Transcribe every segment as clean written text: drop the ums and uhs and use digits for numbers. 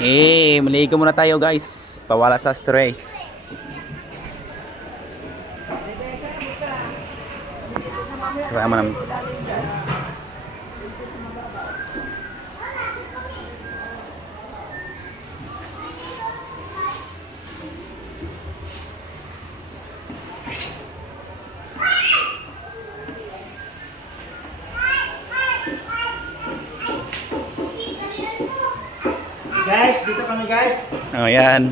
Maligo muna tayo guys. Pawala sa stress. Tama naman. Guys, dito kami guys. Oh, yan.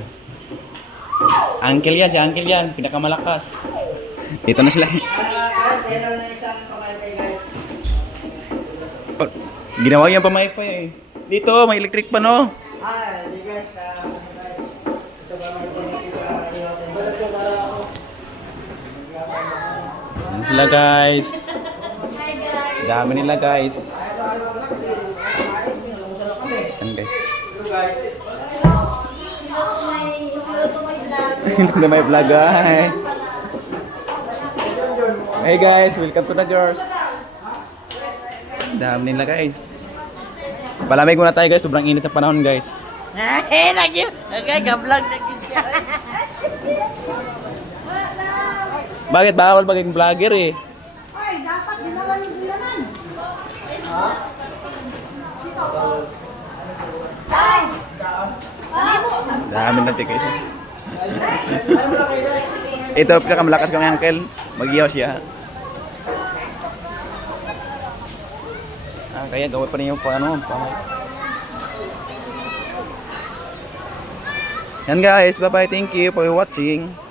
Uncle yan, si Uncle yan. Pinakamalakas. Dito na sila. Guys, meron na isang pamatay guys. Ginawa yung pamaypay eh. Dito, may electric pa no. Hindi guys. Guys. Ito ba may pamatay. Yan sila guys. Dami nila guys. Yan guys. Hello to my vlog guys. Hey guys, welcome to the girls. Dami nila guys. Palamig muna tayo guys, sobrang init ng panahon guys. Nag-vlog na kita. Bakit bawal maging vlogger eh? Ay, dapat ginawa yung gulanan. Dami natin guys. Ito, pinakamalakas kong uncle. Mag-iyaw siya. Kaya gawin pa rin yung paano. Yan guys, bye bye. Thank you for watching.